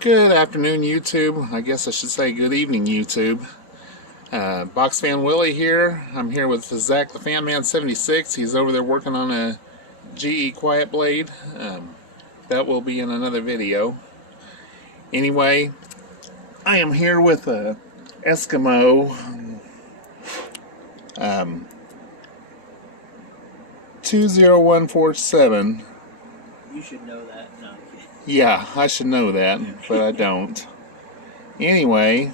Good afternoon, YouTube. I guess I should say good evening, YouTube. Box Fan Willie here. I'm here with Zach the Fan Man 76. He's over there working on a GE Quiet Blade. That will be in another video. Anyway, I am here with a Eskimo 20147. You should know that. No. Yeah, I should know that, but I don't. Anyway,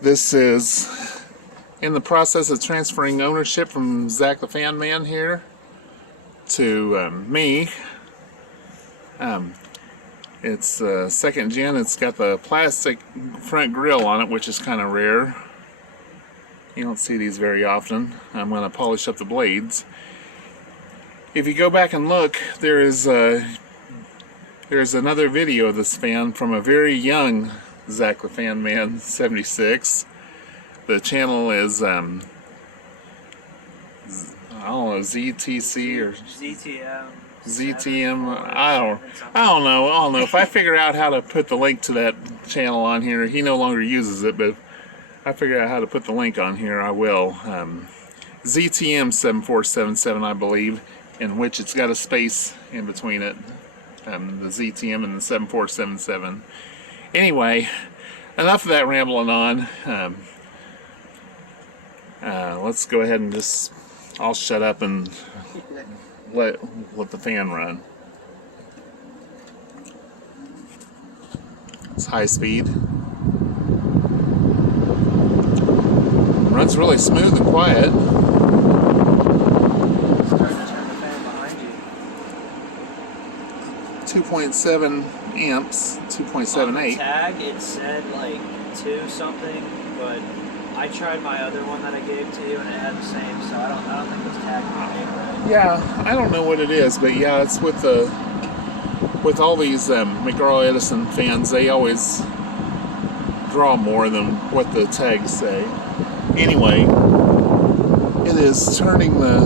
this is in the process of transferring ownership from Zach the Fan Man here to me. It's second gen. It's got the plastic front grille on it, which is kind of rare. You don't see these very often. I'm going to polish up the blades. If you go back and look, there's another video of this fan from a very young Zach the Fan Man 76. The channel is I don't know, ZTC or ZTM. I don't know. If I figure out how to put the link to that channel on here, he no longer uses it, but if I figure out how to put the link on here, I will. ZTM 7477, I believe, in which it's got a space in between it. The ZTM and the 7477. Anyway, enough of that rambling on. Let's go ahead and I'll shut up and let the fan run. It's high speed. Runs really smooth and quiet. Starting to turn the fan behind you. 2.7 amps, 2.78. On the tag, it said like 2 something, but I tried my other one that I gave to you and it had the same, so I don't think this tag was made right. Yeah, I don't know what it is, but yeah, it's with all these McGraw-Edison fans. They always draw more than what the tags say. Anyway, it is turning the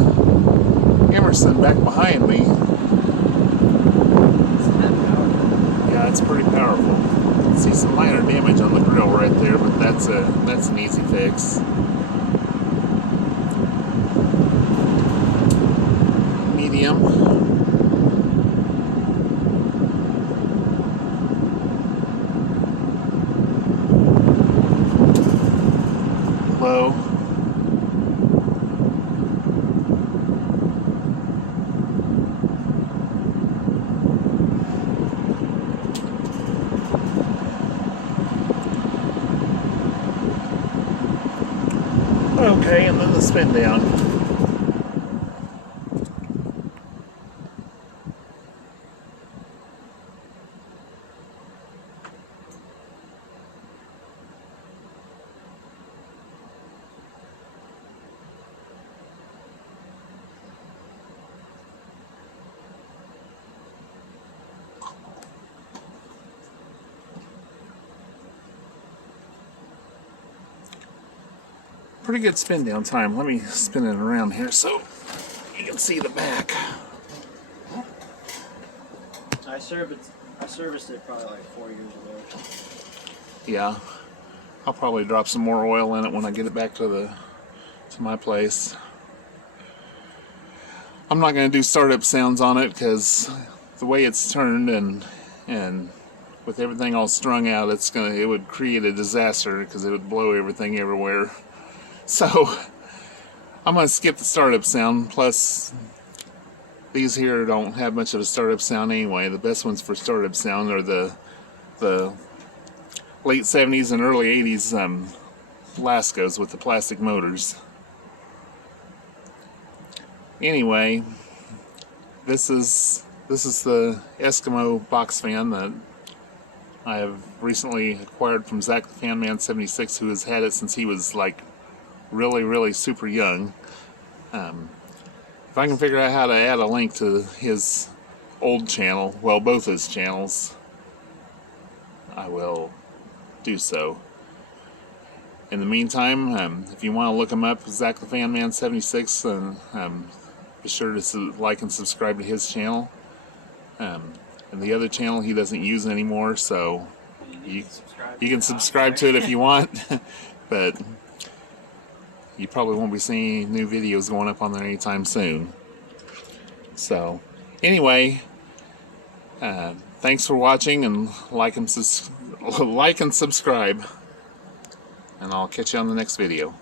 Emerson back behind me. Isn't that powerful? Yeah, it's pretty powerful. See some minor damage on the grill right there, but that's an easy fix. Medium. Low. Okay, and then the spin down. Pretty good spin down time. Let me spin it around here so you can see the back. I serviced it probably like 4 years ago. Yeah, I'll probably drop some more oil in it when I get it back to my place. I'm not going to do startup sounds on it because the way it's turned and with everything all strung out, it would create a disaster because it would blow everything everywhere. So I'm going to skip the startup sound. Plus, these here don't have much of a startup sound anyway. The best ones for startup sound are the late 70s and early 80s Lascos with the plastic motors. Anyway, this is the Eskimo Box Fan that I have recently acquired from Zach the Fan Man 76, who has had it since he was like really super young. If I can figure out how to add a link to his old channel, well, both his channels, I will do so. In the meantime, if you want to look him up, Zach the Fan Man 76, be sure to like and subscribe to his channel. In and the other channel he doesn't use anymore, so you can to subscribe to it if you want, but you probably won't be seeing any new videos going up on there anytime soon. So anyway, thanks for watching, and like and subscribe, and I'll catch you on the next video.